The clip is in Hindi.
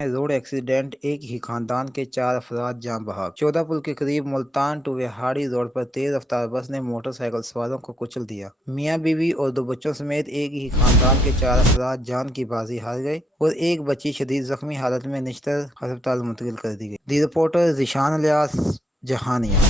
रोड एक्सीडेंट, एक ही खानदान के 4 अफराद जान बहक। चौदापुल के करीब मुल्तान टू विहाड़ी रोड पर तेज रफ्तार बस ने मोटरसाइकिल सवारों को कुचल दिया। मियां बीवी और 2 बच्चों समेत एक ही खानदान के 4 अफराद जान की बाजी हार गए और एक बच्ची शदीद जख्मी हालत में निश्तर अस्पताल मुंतकिल कर दी गई। दी रिपोर्टर जिशान इलियास, जहानिया।